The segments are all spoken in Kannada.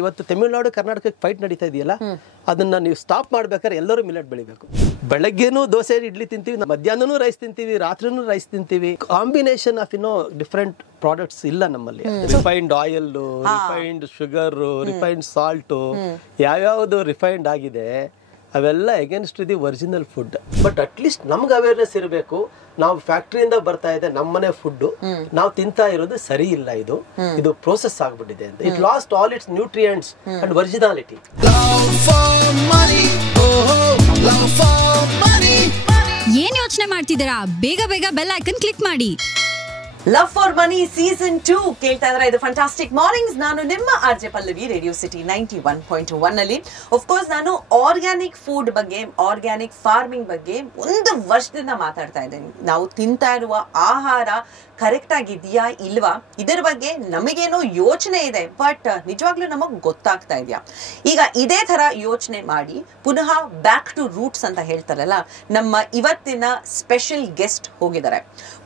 ಇವತ್ತು ತಮಿಳುನಾಡು ಕರ್ನಾಟಕಕ್ಕೆ ಫೈಟ್ ನಡೀತಾ ಇದೆಯಲ್ಲ ಅದನ್ನ ನೀವು ಸ್ಟಾಪ್ ಮಾಡ್ಬೇಕಾದ್ರೆ ಎಲ್ಲರೂ ಮಿಲೆಟ್ ಬೆಳಿಬೇಕು. ಬೆಳಗ್ಗೆನೂ ದೋಸೆ ಇಡ್ಲಿ ತಿಂತೀವಿ, ಮಧ್ಯಾಹ್ನನೂ ರೈಸ್ ತಿಂತೀವಿ, ರಾತ್ರಿನೂ ರೈಸ್ ತಿಂತೀವಿ. ಕಾಂಬಿನೇಷನ್ ಆಫ್ ಡಿಫರೆಂಟ್ ಪ್ರಾಡಕ್ಟ್ಸ್ ಇಲ್ಲ ನಮ್ಮಲ್ಲಿ. Refined oil, refined sugar, refined salt, ಯಾವ್ಯಾವುದು ರಿಫೈನ್ಡ್ ಆಗಿದೆ ಅವೆಲ್ಲ against the original food. But at least ನಮ್ಗೆ ಅವೇರ್ನೆಸ್ ಇರಬೇಕು. ನಾವು ಫ್ಯಾಕ್ಟ್ರಿಯಿಂದ ಬರ್ತಾ ಇದೆ ನಮ್ಮನೆ ಫುಡ್, ನಾವು ತಿಂತಾ ಇರೋದು ಸರಿ ಇಲ್ಲ, ಇದು ಪ್ರೋಸೆಸ್ ಆಗ್ಬಿಟ್ಟಿದೆ ಅಂತ. It last all it's nutrients and originality. ಏನ್ ಯೋಚನೆ ಮಾಡ್ತಿದ್ದೀರಾ? ಬೇಗ ಬೇಗ ಬೆಲ್ ಐಕನ್ ಕ್ಲಿಕ್ ಮಾಡಿ. ಲವ್ ಫಾರ್ ಮನಿ ಸೀಸನ್ 2 ಕೇಳ್ತಾ ಇದ್ರೆ ಇದು ಫ್ಯಾಂಟಾಸ್ಟಿಕ್ ಮಾರ್ನಿಂಗ್ಸ್. ನಾನು ನಿಮ್ಮ ಆರ್ಜೆ ಪಲ್ಲವಿ, ರೇಡಿಯೋ ಸಿಟಿ 91.1 ಅಲ್ಲಿ. ಆಫ್ ಕೋರ್ಸ್ ನಾನು ಆರ್ಗ್ಯಾನಿಕ್ ಫುಡ್ ಬಗ್ಗೆ, ಆರ್ಗ್ಯಾನಿಕ್ ಫಾರ್ಮಿಂಗ್ ಬಗ್ಗೆ 1 ವರ್ಷದಿಂದ ಮಾತಾಡ್ತಾ ಇದ್ದೇನೆ. ನಾವು ತಿಂತಾ ಇರುವ ಆಹಾರ ಕರೆಕ್ಟ್ ಆಗಿದೆಯಾ ಇಲ್ವಾ ಇದರ ಬಗ್ಗೆ ನಮಗೇನೋ ಯೋಚನೆ ಇದೆ, ಬಟ್ ನಿಜವಾಗ್ಲೂ ನಮಗ್ ಗೊತ್ತಾಗ್ತಾ ಇದೆಯಾ? ಈಗ ಇದೇ ತರ ಯೋಚನೆ ಮಾಡಿ ಪುನಃ ಬ್ಯಾಕ್ ಟು ರೂಟ್ಸ್ ಅಂತ ಹೇಳ್ತಾರಲ್ಲ, ನಮ್ಮ ಇವತ್ತಿನ ಸ್ಪೆಷಲ್ ಗೆಸ್ಟ್ ಹೋಗಿದ್ದಾರೆ.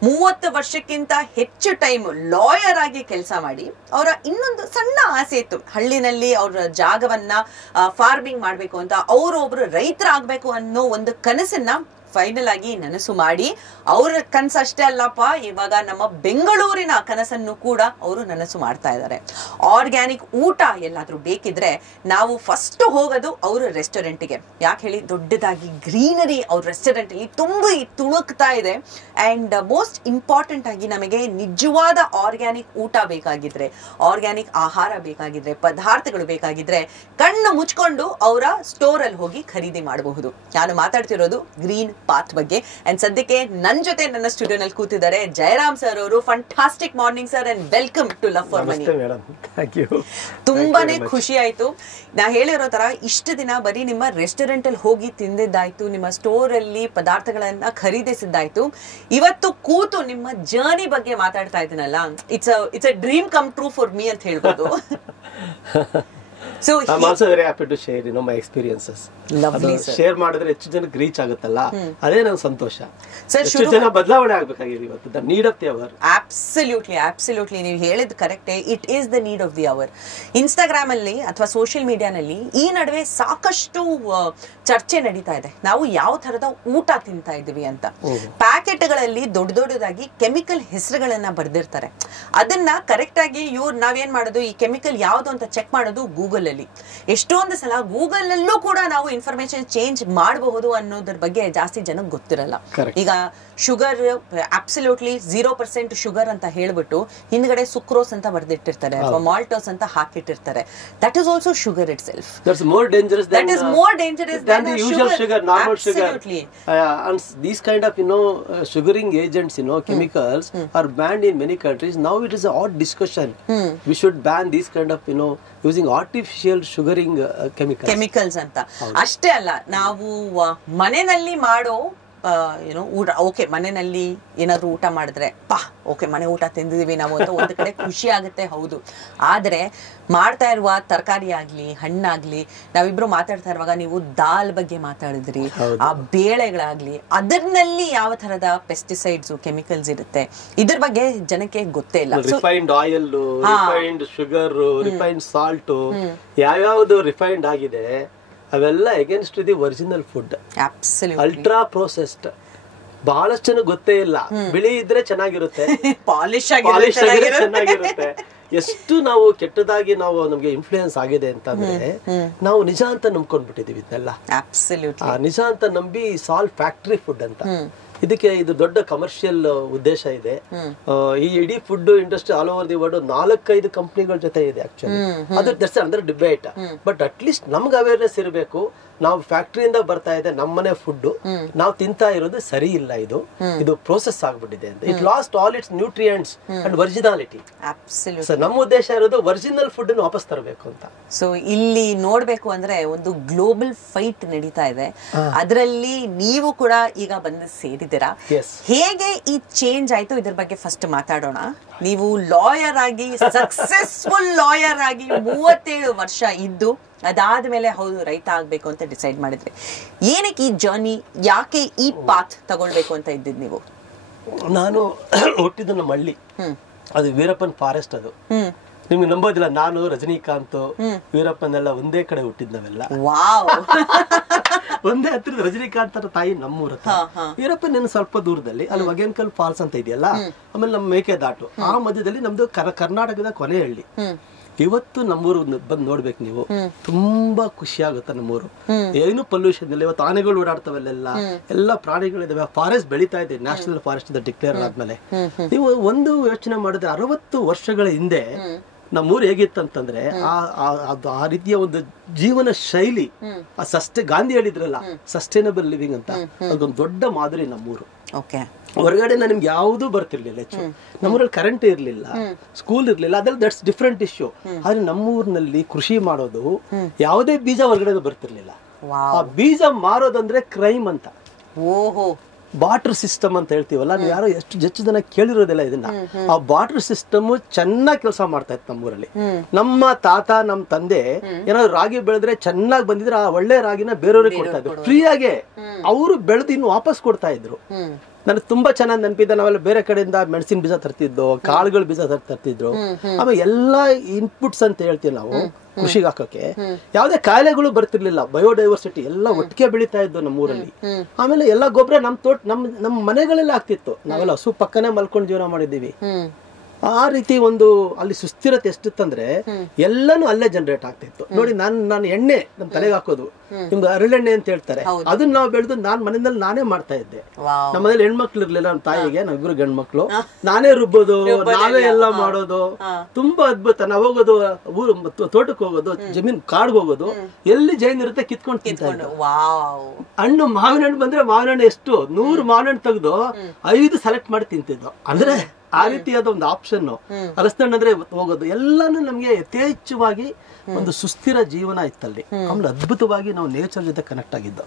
30 ವರ್ಷಕ್ಕಿಂತ ಹೆಚ್ಚು ಟೈಮ್ ಲಾಯರ್ ಆಗಿ ಕೆಲಸ ಮಾಡಿ ಅವರ ಇನ್ನೊಂದು ಸಣ್ಣ ಆಸೆ ಇತ್ತು, ಹಳ್ಳಿನಲ್ಲಿ ಅವರ ಜಾಗವನ್ನ ಫಾರ್ಮಿಂಗ್ ಮಾಡ್ಬೇಕು ಅಂತ. ಒಬ್ರು ರೈತರಾಗಬೇಕು ಅನ್ನೋ ಒಂದು ಕನಸನ್ನ ಫೈನಲ್ ಆಗಿ ನನಸು ಮಾಡಿ, ಅವ್ರ ಕನಸಷ್ಟೇ ಅಲ್ಲಪ್ಪ, ಇವಾಗ ನಮ್ಮ ಬೆಂಗಳೂರಿನ ಕನಸನ್ನು ಕೂಡ ಅವರು ನನಸು ಮಾಡ್ತಾ ಇದ್ದಾರೆ. ಆರ್ಗ್ಯಾನಿಕ್ ಊಟ ಎಲ್ಲಾದ್ರೂ ಬೇಕಿದ್ರೆ ನಾವು ಫಸ್ಟ್ ಹೋಗೋದು ಅವ್ರ ರೆಸ್ಟೋರೆಂಟ್ಗೆ. ಯಾಕೆ ಹೇಳಿ, ದೊಡ್ಡದಾಗಿ ಗ್ರೀನರಿ ಅವ್ರ ರೆಸ್ಟೋರೆಂಟ್ ಅಲ್ಲಿ ತುಂಬಿ ತುಳುಕ್ತಾ ಇದೆ. ಅಂಡ್ ಮೋಸ್ಟ್ ಇಂಪಾರ್ಟೆಂಟ್ ಆಗಿ ನಮಗೆ ನಿಜವಾದ ಆರ್ಗ್ಯಾನಿಕ್ ಊಟ ಬೇಕಾಗಿದ್ರೆ, ಆರ್ಗ್ಯಾನಿಕ್ ಆಹಾರ ಬೇಕಾಗಿದ್ರೆ, ಪದಾರ್ಥಗಳು ಬೇಕಾಗಿದ್ರೆ ಕಣ್ಣು ಮುಚ್ಕೊಂಡು ಅವರ ಸ್ಟೋರ್ ಅಲ್ಲಿ ಹೋಗಿ ಖರೀದಿ ಮಾಡಬಹುದು. ನಾನು ಮಾತಾಡ್ತಿರೋದು ಗ್ರೀನ್ ಪಾತ್ ಬಗ್ಗೆ. ಅಂಡ್ ಸದ್ಯಕ್ಕೆ ನನ್ನ ಜೊತೆ ನನ್ನ ಸ್ಟುಡಿಯೋ ನಲ್ಲಿ ಕೂತಿದ್ದಾರೆ ಜಯರಾಮ್ ಸರ್ ಅವರು. Fantastic morning sir and welcome to love for money. ತುಂಬಾನೇ ಖುಷಿ ಆಯ್ತು. ನಾ ಹೇಳಿರೋ ತರ ಇಷ್ಟು ದಿನ ಬರೀ ನಿಮ್ಮ ರೆಸ್ಟೋರೆಂಟ್ ಅಲ್ಲಿ ಹೋಗಿ ತಿಂದಿದ್ದಾಯ್ತು, ನಿಮ್ಮ ಸ್ಟೋರ್ ಅಲ್ಲಿ ಪದಾರ್ಥಗಳನ್ನ ಖರೀದಿಸಿದ್ದಾಯ್ತು. ಇವತ್ತು ಕೂತು ನಿಮ್ಮ ಜರ್ನಿ ಬಗ್ಗೆ ಮಾತಾಡ್ತಾ ಇದ್ದೀನಲ್ಲ, it's a dream come true for me ಅಂತ ಹೇಳ್ಬೋದು. So I'm also very happy to share my experiences. Lovely sir. Share ಮಾಡಿದ್ರೆ ಹೆಚ್ಚು ಜನಕ್ಕೆ ರೀಚ್ ಆಗುತ್ತಲ್ಲ, ಅದೇ ನನ್ನ ಸಂತೋಷ. ಹೆಚ್ಚು ಜನ ಬದಲಾವಣೆ ಆಗಬೇಕಾಗಿದೆ ಇವತ್ತು. The need of the hour. Absolutely ನೀವು ಹೇಳಿದ್ correct. It is the need of the hour. Instagram ಅಲ್ಲಿ ಅಥವಾ ಸೋಷಿಯಲ್ ಮೀಡಿಯಾನಲ್ಲಿ ಈ ನಡುವೆ ಸಾಕಷ್ಟು ಚರ್ಚೆ ನಡೀತಾ ಇದೆ, ನಾವು ಯಾವ ತರದ ಊಟ ತಿಂತಾ ಇದೀವಿ ಅಂತ. ಪ್ಯಾಕೆಟ್ಗಳಲ್ಲಿ ದೊಡ್ಡದಾಗಿ ಕೆಮಿಕಲ್ ಹೆಸರುಗಳನ್ನ ಬರ್ದಿರ್ತಾರೆ. ಅದನ್ನ ಕರೆಕ್ಟ್ ಆಗಿ ನಾವೇನ್ ಮಾಡೋದು, ಈ ಕೆಮಿಕಲ್ ಯಾವ್ದು ಅಂತ ಚೆಕ್ ಮಾಡೋದು ಗೂಗಲ್ ಅಲ್ಲಿ. ಎಷ್ಟೊಂದು ಸಲ ಗೂಗಲ್ ಅಲ್ಲೂ ಕೂಡ ನಾವು ಇನ್ಫಾರ್ಮೇಶನ್ ಚೇಂಜ್ ಮಾಡಬಹುದು ಅನ್ನೋದ್ರ ಬಗ್ಗೆ ಜಾಸ್ತಿ ಜನಕ್ಕೆ ಗೊತ್ತಿರಲ್ಲ. ಈಗ ಶುಗರ್ ಅಬ್ಸಲ್ಯೂಟ್ಲಿ 0% ಶುಗರ್ ಅಂತ ಹೇಳ್ಬಿಟ್ಟು ಹಿಂದ್ಗಡೆ ಸುಕ್ರೋಸ್ ಅಂತ ಬರ್ದಿಟ್ಟಿರ್ತಾರೆ ಅಥವಾ ಮಾಲ್ಟೋಸ್ ಅಂತ ಹಾಕಿಟ್ಟಿರ್ತಾರೆ. That is also sugar itself. That's more dangerous than the usual sugar, normal sugar. And these kind of sugaring agents, chemicals are banned in many countries. Now it is a hot discussion. We should ban these kind of using artificial sugaring chemicals ಅಂತ. ಅಷ್ಟೇ ಅಲ್ಲ, ನಾವು ಮನೆಯಲ್ಲಿ ಮಾಡೋ ಊಟ, ಓಕೆ ಮನೆಯಲ್ಲಿ ಏನಾದ್ರು ಊಟ ಮಾಡಿದ್ರೆ ಮನೆ ಊಟ ತಿಂದಿದೀವಿ ನಾವು ಅಂತ ಒಂದು ಕಡೆ ಖುಷಿ ಆಗುತ್ತೆ, ಹೌದು. ಆದ್ರೆ ಮಾಡ್ತಾ ಇರುವ ತರಕಾರಿ ಆಗ್ಲಿ ಹಣ್ಣಾಗ್ಲಿ, ನಾವಿಬ್ರು ಮಾತಾಡ್ತಾ ಇರುವಾಗ ನೀವು ದಾಲ್ ಬಗ್ಗೆ ಮಾತಾಡಿದ್ರಿ, ಆ ಬೇಳೆಗಳಾಗ್ಲಿ ಅದರಲ್ಲಿ ಯಾವ ತರದ ಪೆಸ್ಟಿಸೈಡ್ಸ್ ಕೆಮಿಕಲ್ಸ್ ಇರುತ್ತೆ, ಇದ್ರ ಬಗ್ಗೆ ಜನಕ್ಕೆ ಗೊತ್ತೇ ಇಲ್ಲ. Refined oil, refined sugar, refined salt, ಯಾವ್ಯಾವ್ದು ರಿಫೈನ್ಡ್ ಆಗಿದೆ ಅವೆಲ್ಲ against the original food. Ultra processed. ಬಹಳಷ್ಟು ಜನ ಗೊತ್ತೇ ಇಲ್ಲ. ಬಿಳಿ ಇದ್ರೆ ಚೆನ್ನಾಗಿರುತ್ತೆ, ಪಾಲಿಶ್ ಚೆನ್ನಾಗಿರುತ್ತೆ. ಎಷ್ಟು ನಾವು ಕೆಟ್ಟದಾಗಿ ನಮ್ಗೆ ಇನ್ಫ್ಲೂಯೆನ್ಸ್ ಆಗಿದೆ ಅಂತಂದ್ರೆ ನಾವು ನಿಜ ಅಂತ ನಂಬ್ಕೊಂಡ್ಬಿಟ್ಟಿದೀವಿ ಇದನ್ನೆಲ್ಲ. ನಿಜ ಅಂತ ನಂಬಿ ಸಾಲ್ ಫ್ಯಾಕ್ಟ್ರಿ ಫುಡ್ ಅಂತ. ಇದು ದೊಡ್ಡ ಕಮರ್ಷಿಯಲ್ ಉದ್ದೇಶ ಇದೆ. ಈ ಇಡೀ food industry all over the world 4-5 ಕಂಪನಿಗಳ ಜೊತೆ ಇದೆ actually. That's under debate. But at least ನಮ್ಗೆ ಅವೇರ್ನೆಸ್ ಇರಬೇಕು. ನಾವು ಫ್ಯಾಕ್ಟ್ರಿಯಿಂದ ಬರ್ತಾ ಇದೆ ನಮ್ಮನೆ ಫುಡ್, ನಾವು ತಿಂತಾ ಇರೋದು ಸರಿ ಇಲ್ಲ, ಇದು ಪ್ರೋಸೆಸ್ ಆಗ್ಬಿಟ್ಟಿದೆ ಅಂತ. It last all it's nutrients and originality. ನಮ್ಮ ಉದ್ದೇಶ ಇರೋದು ಒರಿಜಿನಲ್ ಫುಡ್ ವಾಪಸ್ ತರಬೇಕು ಅಂತ. ಸೊ ಇಲ್ಲಿ ನೋಡ್ಬೇಕು ಅಂದ್ರೆ ಒಂದು ಗ್ಲೋಬಲ್ ಫೈಟ್ ನಡೀತಾ ಇದೆ. ಅದರಲ್ಲಿ ನೀವು ಕೂಡ ಈಗ ಬಂದು ಸೇರಿದ್ದೀರಾ. ಹೇಗೆ ಈ ಚೇಂಜ್ ಆಯ್ತು ಇದ್ರ ಬಗ್ಗೆ ಫಸ್ಟ್ ಮಾತಾಡೋಣ. ನೀವು ಲಾಯರ್ ಆಗಿ, ಸಕ್ಸಸ್ಫುಲ್ ಲಾಯರ್ ಆಗಿ 37 ವರ್ಷ ಇದ್ದು ಅದಾದ್ಮೇಲೆ ಹೌದು ರೈತ ಆಗ್ಬೇಕು ಅಂತ ಡಿಸೈಡ್ ಮಾಡಿದ್ರಿ. ಏನಕ್ಕೆ ಈ ಜರ್ನಿ, ಯಾಕೆ ಈ ಪಾತ್ ತಗೊಳ್ಬೇಕು ಅಂತ ಇದ್ದಿದ್ ನೀವು? ನಾನು ಹುಟ್ಟಿದ್ದು ನಮ್ಮ ಹಳ್ಳಿ, ಅದು ವೀರಪ್ಪನ್ ಫಾರೆಸ್ಟ್. ಅದು ನಿಮ್ಗೆ ನಂಬೋದಿಲ್ಲ, ನಾನು ರಜನಿಕಾಂತ್ ವೀರಪ್ಪನೆಲ್ಲ ಒಂದೇ ಕಡೆ ಹುಟ್ಟಿದ್ ನಾವೆಲ್ಲ. ಒಂದೇ ಹತ್ತಿರದ ರಜನಿಕಾಂತ್ ತಾಯಿ ನಮ್ಮೂರ ಹತ್ರ, ವೀರಪ್ಪನ ಸ್ವಲ್ಪ ದೂರದಲ್ಲಿ ಅಲ್ಲಿ ವಗೇನ್ಕಲ್ ಫಾಲ್ಸ್ ಅಂತ ಇದೆಯಲ್ಲ, ಆಮೇಲೆ ನಮ್ಮ ಮೇಕೆದಾಟು, ಆ ಮಧ್ಯದಲ್ಲಿ ನಮ್ದು ಕರ್ನಾಟಕದ ಕೊನೆ ಹಳ್ಳಿ. ಇವತ್ತು ನಮ್ಮೂರು ಬಂದ್ ನೋಡ್ಬೇಕು ನೀವು, ತುಂಬಾ ಖುಷಿ ಆಗುತ್ತೆ. ನಮ್ಮೂರು ಏನು ಪೊಲ್ಯೂಷನ್ ಇಲ್ಲ. ಇವತ್ತು ಆನೆಗಳು ಓಡಾಡ್ತವಲ್ಲೆಲ್ಲ, ಎಲ್ಲ ಪ್ರಾಣಿಗಳಿದಾವೆ, ಫಾರೆಸ್ಟ್ ಬೆಳೀತಾ ಇದೆ, ನ್ಯಾಷನಲ್ ಫಾರೆಸ್ಟ್ ಡಿಕ್ಲೇರ್ ಆದ್ಮೇಲೆ. ನೀವು ಒಂದು ಯೋಚನೆ ಮಾಡಿದ್ರೆ 60 ವರ್ಷಗಳ ಹಿಂದೆ ನಮ್ಮೂರು ಹೇಗಿತ್ತಂತಂದ್ರೆ ಆ ರೀತಿಯ ಒಂದು ಜೀವನ ಶೈಲಿ, ಗಾಂಧಿ ಹೇಳಿದ್ರಲ್ಲ ಸಸ್ಟೈನಬಲ್ ಲಿವಿಂಗ್ ಅಂತ, ಅದೊಂದು ದೊಡ್ಡ ಮಾದರಿ ನಮ್ಮೂರು. ಹೊರಗಡೆ ನಿಮ್ಗೆ ಯಾವ್ದು ಬರ್ತಿರ್ಲಿಲ್ಲ ಹೆಚ್ಚು. ನಮ್ಮೂರಲ್ಲಿ ಕರೆಂಟ್ ಇರ್ಲಿಲ್ಲ, ಸ್ಕೂಲ್ ಇರ್ಲಿಲ್ಲ, ಅದ್ರಲ್ಲಿ ದಟ್ಸ್ ಡಿಫ್ರೆಂಟ್ ಇಶ್ಯೂ. ಆದ್ರೆ ನಮ್ಮೂರಿನಲ್ಲಿ ಕೃಷಿ ಮಾಡೋದು, ಯಾವುದೇ ಬೀಜ ಹೊರಗಡೆ ಬರ್ತಿರ್ಲಿಲ್ಲ. ಆ ಬೀಜ ಮಾರೋದಂದ್ರೆ ಕ್ರೈಮ್ ಅಂತ. ಬಾರ್ಟರ್ ಸಿಸ್ಟಮ್ ಅಂತ ಹೇಳ್ತೀವಲ್ಲ, ನೀವು ಯಾರೋ ಹೆಚ್ಚು ಜನ ಕೇಳಿರೋದಿಲ್ಲ ಇದನ್ನ. ಆ ಬಾರ್ಟರ್ ಸಿಸ್ಟಮ್ ಚೆನ್ನಾಗಿ ಕೆಲಸ ಮಾಡ್ತಾ ಇತ್ತು ನಮ್ಮೂರಲ್ಲಿ. ನಮ್ಮ ತಾತ, ನಮ್ಮ ತಂದೆ ಏನಾದ್ರು ರಾಗಿ ಬೆಳೆದ್ರೆ ಚೆನ್ನಾಗಿ ಬಂದಿದ್ರೆ ಆ ಒಳ್ಳೆ ರಾಗಿನ ಬೇರೆಯವ್ರಿಗೆ ಕೊಡ್ತಾ ಇದ್ರು ಫ್ರೀಯಾಗೆ. ಅವರು ಬೆಳೆದು ಇನ್ನು ವಾಪಸ್ ಕೊಡ್ತಾ ಇದ್ರು. ನನಗೆ ತುಂಬಾ ಚೆನ್ನಾಗಿ ನೆನಪಿದ್ದ, ನಾವೆಲ್ಲ ಬೇರೆ ಕಡೆಯಿಂದ ಮೆಣಸಿನ ಬೀಜ ತರ್ತಿದ್ದು, ಕಾಳುಗಳ ಬೀಜ ತರ್ತಿದ್ರು. ಆಮೇಲೆ ಎಲ್ಲಾ ಇನ್ಪುಟ್ಸ್ ಅಂತ ಹೇಳ್ತೀವಿ ನಾವು ಕೃಷಿಗೆ ಹಾಕೋಕೆ, ಯಾವ್ದೇ ಕಾಯಿಲೆಗಳು ಬರ್ತಿರ್ಲಿಲ್ಲ. ಬಯೋಡೈವರ್ಸಿಟಿ ಎಲ್ಲ ಒಟ್ಟಿಗೆ ಬೆಳೀತಾ ಇದ್ದು ನಮ್ಮೂರಲ್ಲಿ. ಆಮೇಲೆ ಎಲ್ಲ ಗೊಬ್ಬರ ನಮ್ಮ ಮನೆಗಳೆಲ್ಲ ಆಗ್ತಿತ್ತು. ನಾವೆಲ್ಲ ಹಸು ಪಕ್ಕನೆ ಮಲ್ಕೊಂಡು ಜೀವನ ಮಾಡಿದ್ದೀವಿ. ಆ ರೀತಿ ಒಂದು ಅಲ್ಲಿ ಸುಸ್ಥಿರತೆ ಎಷ್ಟಿತ್ತಂದ್ರೆ ಎಲ್ಲಾನು ಅಲ್ಲೇ ಜನರೇಟ್ ಆಗ್ತಿತ್ತು. ನೋಡಿ, ನಾನು ಎಣ್ಣೆ ನಮ್ ತಲೆಗೆ ಹಾಕೋದು, ನಿಮ್ಗೆ ಹರಳೆಣ್ಣೆ ಅಂತ ಹೇಳ್ತಾರೆ, ಅದನ್ನ ನಾವು ಬೆಳೆದು ಮನೆಯಲ್ಲಿ ನಾನೇ ಮಾಡ್ತಾ ಇದ್ದೆ. ನಮ್ಮ ಮನೇಲಿ ಹೆಣ್ಮಕ್ಳು ಇರ್ಲಿಲ್ಲ, ನಮ್ಮ ತಾಯಿಗೆ, ನಾವಿಬ್ರು ಗಂಡ್ಮಕ್ಳು, ನಾನೇ ರುಬ್ಬೋದು, ನಾವೇ ಎಲ್ಲ ಮಾಡೋದು. ತುಂಬಾ ಅದ್ಭುತ. ನಾವು ಹೋಗೋದು ತೋಟಕ್ಕೆ ಹೋಗೋದು, ಜಮೀನ್ ಕಾಡ್ಗೆ ಹೋಗೋದು, ಎಲ್ಲಿ ಜೈನ್ ಇರುತ್ತೆ ಕಿತ್ಕೊಂಡು ತಿಂತಾ ಇದ್ದು. ಹಣ್ಣು ಮಾವಿನ ಹಣ್ಣು ಬಂದ್ರೆ ಮಾವಿನ ಹಣ್ಣು ಎಷ್ಟು 100 ಮಾವಿನ ಹಣ್ಣು ತೆಗೆದು 5 ಸೆಲೆಕ್ಟ್ ಮಾಡಿ ತಿಂತಿದ್ದು. ಅಂದ್ರೆ ಆ ರೀತಿಯಾದ ಒಂದು ಆಪ್ಷನ್. ಹಲಸಿನ ಅಂದ್ರೆ ಹೋಗೋದು, ಎಲ್ಲಾನು ನಮ್ಗೆ ಯಥೇಚ್ಛವಾಗಿ ಒಂದು ಸುಸ್ಥಿರ ಜೀವನ ಇತ್ತಲ್ಲಿ. ಆಮೇಲೆ ಅದ್ಭುತವಾಗಿ ನಾವು ನೇಚರ್ ಜೊತೆ ಕನೆಕ್ಟ್ ಆಗಿದ್ದು,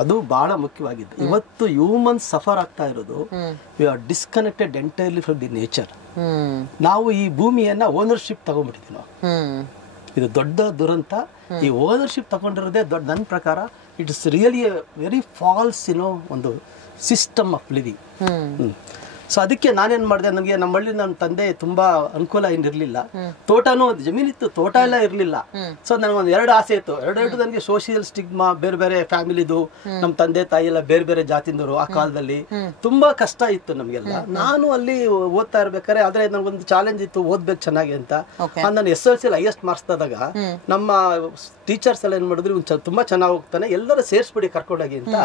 ಅದು ಬಹಳ ಮುಖ್ಯವಾಗಿದ್ದು. ಇವತ್ತು ಹ್ಯೂಮನ್ ಸಫರ್ ಆಗ್ತಾ ಇರೋದು, we are disconnected entirely from the nature. ನಾವು ಈ ಭೂಮಿಯನ್ನ ಓನರ್ಶಿಪ್ ತಗೊಂಡ್ಬಿಟ್ಟಿದ್ವಿ ನಾವು. ಇದು ದೊಡ್ಡ ದುರಂತ. ಈ ಓನರ್ಶಿಪ್ ತಗೊಂಡಿರೋದೇ ದೊಡ್ಡ, ನನ್ನ ಪ್ರಕಾರ it is really a very false ಒಂದು ಸಿಸ್ಟಮ್ ಆಫ್ ಲಿವಿಂಗ್. ಸೊ ಅದಕ್ಕೆ ನಾನೇನ್ ಮಾಡಿದೆ, ನನಗೆ ನಮ್ಮ ಹಳ್ಳಿ ನನ್ನ ತಂದೆ ತುಂಬಾ ಅನುಕೂಲ ಏನಿರ್ಲಿಲ್ಲ, ತೋಟನೂ ಜಮೀನಿತ್ತು, ತೋಟ ಎಲ್ಲ ಇರ್ಲಿಲ್ಲ. ಸೊ ನನಗೆ ಒಂದು 2 ಆಸೆ ಇತ್ತು. ಎರಡು ನನಗೆ ಸೋಷಿಯಲ್ ಸ್ಟಿಗ್ಮಾ, ಬೇರೆ ಬೇರೆ ಫ್ಯಾಮಿಲಿದು, ನಮ್ಮ ತಂದೆ ತಾಯಿ ಎಲ್ಲ ಬೇರೆ ಬೇರೆ ಜಾತಿಂದವರು. ಆ ಕಾಲದಲ್ಲಿ ತುಂಬಾ ಕಷ್ಟ ಇತ್ತು ನಮ್ಗೆಲ್ಲ. ನಾನು ಅಲ್ಲಿ ಓದ್ತಾ ಇರ್ಬೇಕಾದ್ರೆ, ಆದ್ರೆ ನನಗೊಂದು ಚಾಲೆಂಜ್ ಇತ್ತು, ಓದ್ಬೇಕು ಚೆನ್ನಾಗಿ ಅಂತ. ನಾನು SLC ಹೈಯೆಸ್ಟ್ ಮಾರ್ಕ್ಸ್ ತದಾಗ ನಮ್ಮ ಟೀಚರ್ಸ್ ಎಲ್ಲ ಏನ್ ಮಾಡಿದ್ರು, ತುಂಬಾ ಚೆನ್ನಾಗಿ ಹೋಗ್ತಾನೆ, ಎಲ್ಲರೂ ಸೇರ್ಸ್ಬಿಡಿ ಕರ್ಕೊಂಡೋಗಿ ಅಂತ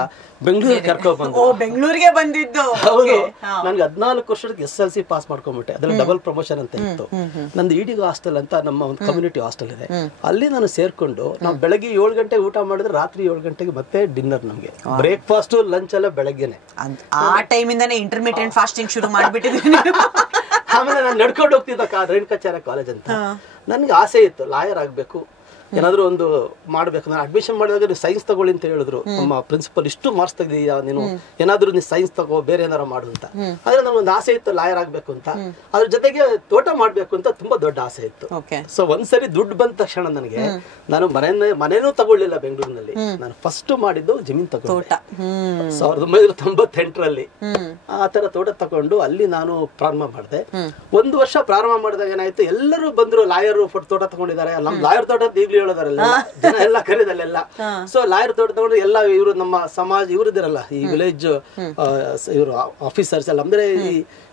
ಬೆಂಗಳೂರಿಗೆ ಕರ್ಕೊಂಡ್ ಬಂದು. ಬೆಂಗಳೂರಿಗೆ ಬಂದಿದ್ದು. ಹೌದು, ನನ್ಗೆ 14 ವರ್ಷಕ್ಕೆ SLC ಪಾಸ್ ಮಾಡ್ಕೊಂಡ್ಬಿಟ್ಟೆ. ಅದ್ರಲ್ಲಿ ಡಬಲ್ ಪ್ರಮೋಷನ್ ಅಂತ ಇತ್ತು. ನಂದು ಈಡಿಗೋ ಹಾಸ್ಟೆಲ್ ಅಂತ ನಮ್ಮ ಒಂದು ಕಮ್ಯುನಿಟಿ ಹಾಸ್ಟೆಲ್ ಇದೆ, ಅಲ್ಲಿ ನಾನು ಸೇರ್ಕೊಂಡು, ನಾವು ಬೆಳಗ್ಗೆ 7 ಗಂಟೆಗೆ ಊಟ ಮಾಡಿದ್ರೆ ರಾತ್ರಿ 7 ಗಂಟೆಗೆ ಮತ್ತೆ ಡಿನ್ನರ್. ನಮ್ಗೆ ಬ್ರೇಕ್ಫಾಸ್ಟ್ ಲಂಚ್ ಎಲ್ಲ ಬೆಳಗ್ಗೆನೆ. ಆ ಟೈಮ್ ಇಂದಾನೆ ಇಂಟರ್ಮಿಟೆಂಟ್ ಫಾಸ್ಟಿಂಗ್ ಶುರು ಮಾಡ್ಬಿಟ್ಟಿದ್ದೀನಿ. ಆಮೇಲೆ ನಾನು ನಡ್ಕೊಂಡು ಹೋಗ್ತಿದ್ದ ರೇಣುಕಾಚಾರ್ಯ ಕಾಲೇಜ್ ಅಂತ. ನನ್ಗೆ ಆಸೆ ಇತ್ತು ಲಾಯರ್ ಆಗ್ಬೇಕು, ಏನಾದ್ರು ಒಂದು ಮಾಡ್ಬೇಕು. ನಾನು ಅಡ್ಮಿಷನ್ ಮಾಡಿದಾಗ ನೀವು ಸೈನ್ಸ್ ತಗೊಳ್ಳಿ ಅಂತ ಹೇಳಿದ್ರು ನಮ್ಮ ಪ್ರಿನ್ಸಿಪಲ್. ಇಷ್ಟು ಮಾರ್ಕ್ಸ್ ತೆಗ್ದಿದ್ಯಾ ನೀನು, ಏನಾದ್ರು ನೀವು ಸೈನ್ಸ್ ತಗೋ, ಬೇರೆ ಏನಾರು ಮಾಡು ಅಂತ. ಆದ್ರೆ ನನಗೊಂದು ಆಸೆ ಇತ್ತು ಲಾಯರ್ ಆಗ್ಬೇಕು ಅಂತ. ಅದ್ರ ಜೊತೆಗೆ ತೋಟ ಮಾಡ್ಬೇಕು ಅಂತ ತುಂಬಾ ದೊಡ್ಡ ಆಸೆ ಇತ್ತು. ಸೊ ಒಂದ್ಸರಿ ದುಡ್ಡು ಬಂದ ತಕ್ಷಣ ನನಗೆ, ನಾನು ಮನೇನೂ ತಗೊಳ್ಳಿಲ್ಲ ಬೆಂಗಳೂರಿನಲ್ಲಿ. ನಾನು ಫಸ್ಟ್ ಮಾಡಿದ್ದು ಜಮೀನ್ ತಗೊಂಡೆ 1998ರಲ್ಲಿ. ಆ ತರ ತೋಟ ತಗೊಂಡು ಅಲ್ಲಿ ನಾನು ಪ್ರಾರಂಭ ಮಾಡಿದೆ. 1 ವರ್ಷ ಪ್ರಾರಂಭ ಮಾಡಿದಾಗ ಏನಾಯ್ತು, ಎಲ್ಲರೂ ಬಂದ್ರು, ಲಾಯರ್ ತೋಟ ತಗೊಂಡಿದ್ದಾರೆ. ನಮ್ ಲಾಯರ್ ತೋಟ ಈಗ್ಲೂ ಹೇಳೋದಾರಲ್ಲ, ಜನ ಎಲ್ಲ ಕರೆದಲ್ಲೆಲ್ಲ. ಸೊ ಲಾಯರ್ ತೋಟ ತಗೊಂಡು ಎಲ್ಲ ಇವರು ನಮ್ಮ ಸಮಾಜ ಇವ್ರದಿರಲ್ಲ, ಈ ವಿಲೇಜ್ ಇವರು ಆಫೀಸರ್ಸ್ ಎಲ್ಲ, ಅಂದ್ರೆ